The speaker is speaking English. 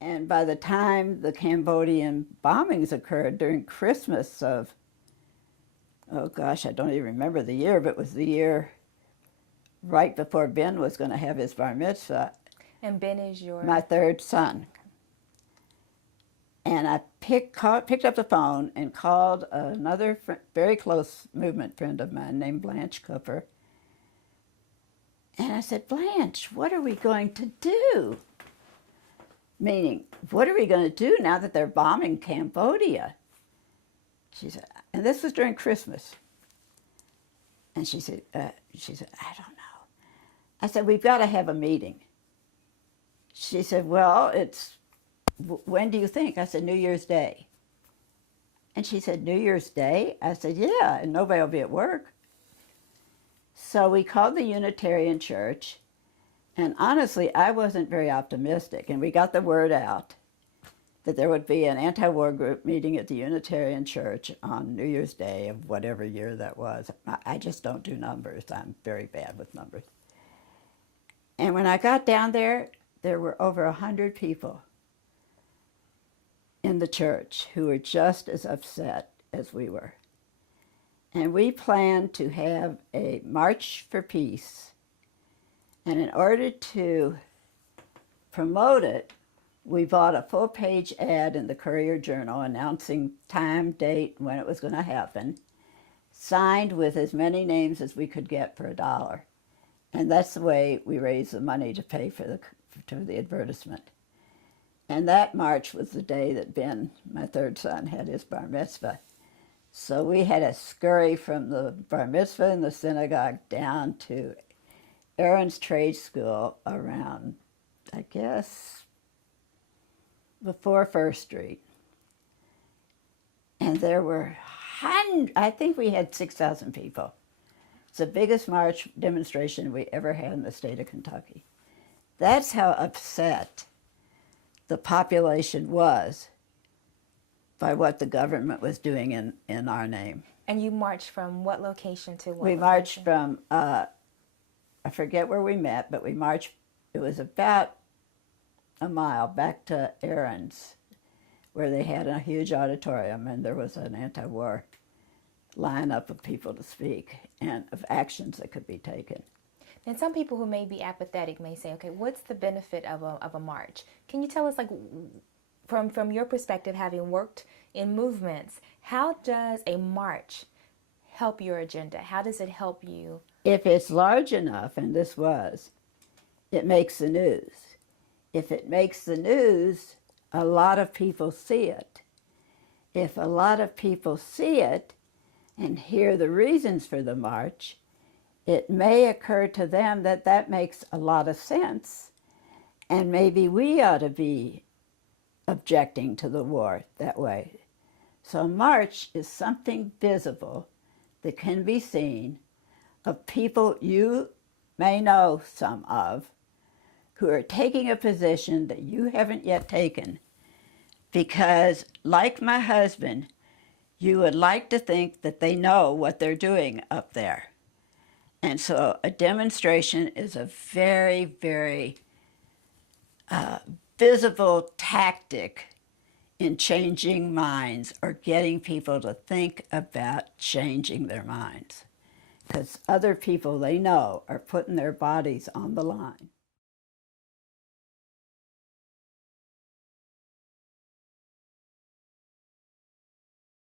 And by the time the Cambodian bombings occurred during Christmas of, oh gosh, I don't even remember the year, but it was the year right before Ben was going to have his bar mitzvah. And Ben is your? My third son. And I picked up the phone and called another very close movement friend of mine named Blanche Cooper. And I said, Blanche, what are we going to do? Meaning, what are we going to do now that they're bombing Cambodia? She said, and this was during Christmas. And she said, I don't know. I said, we've got to have a meeting. She said, well, when do you think? I said, New Year's Day. And she said, New Year's Day? I said, yeah, and nobody will be at work. So we called the Unitarian Church, and honestly, I wasn't very optimistic, and we got the word out that there would be an anti-war group meeting at the Unitarian Church on New Year's Day of whatever year that was. I just don't do numbers. I'm very bad with numbers. And when I got down there were over 100 people in the church who were just as upset as we were. And we planned to have a March for Peace. And in order to promote it, we bought a full-page ad in the Courier-Journal announcing time, date, when it was going to happen, signed with as many names as we could get for $1. And that's the way we raised the money to pay for the advertisement. And that March was the day that Ben, my third son, had his bar mitzvah. So we had to scurry from the bar mitzvah in the synagogue down to Aaron's trade school around, I guess, before First Street. And there were I think we had 6,000 people. It's the biggest march demonstration we ever had in the state of Kentucky. That's how upset the population was by what the government was doing in our name. And you marched from what location to what? We marched from, I forget where we met, but we marched, it was about a mile back to Aaron's, where they had a huge auditorium and there was an anti-war lineup of people to speak and of actions that could be taken. And some people who may be apathetic may say, okay, what's the benefit of a march? Can you tell us, like, from your perspective, having worked in movements, how does a march help your agenda? How does it help you? If it's large enough, and this was, it makes the news. If it makes the news, a lot of people see it. If a lot of people see it and hear the reasons for the march, it may occur to them that that makes a lot of sense, and maybe we ought to be objecting to the war that way. So a march is something visible that can be seen of people you may know some of who are taking a position that you haven't yet taken because, like my husband, you would like to think that they know what they're doing up there. And so a demonstration is a very, very visible tactic in changing minds or getting people to think about changing their minds. Because other people they know are putting their bodies on the line.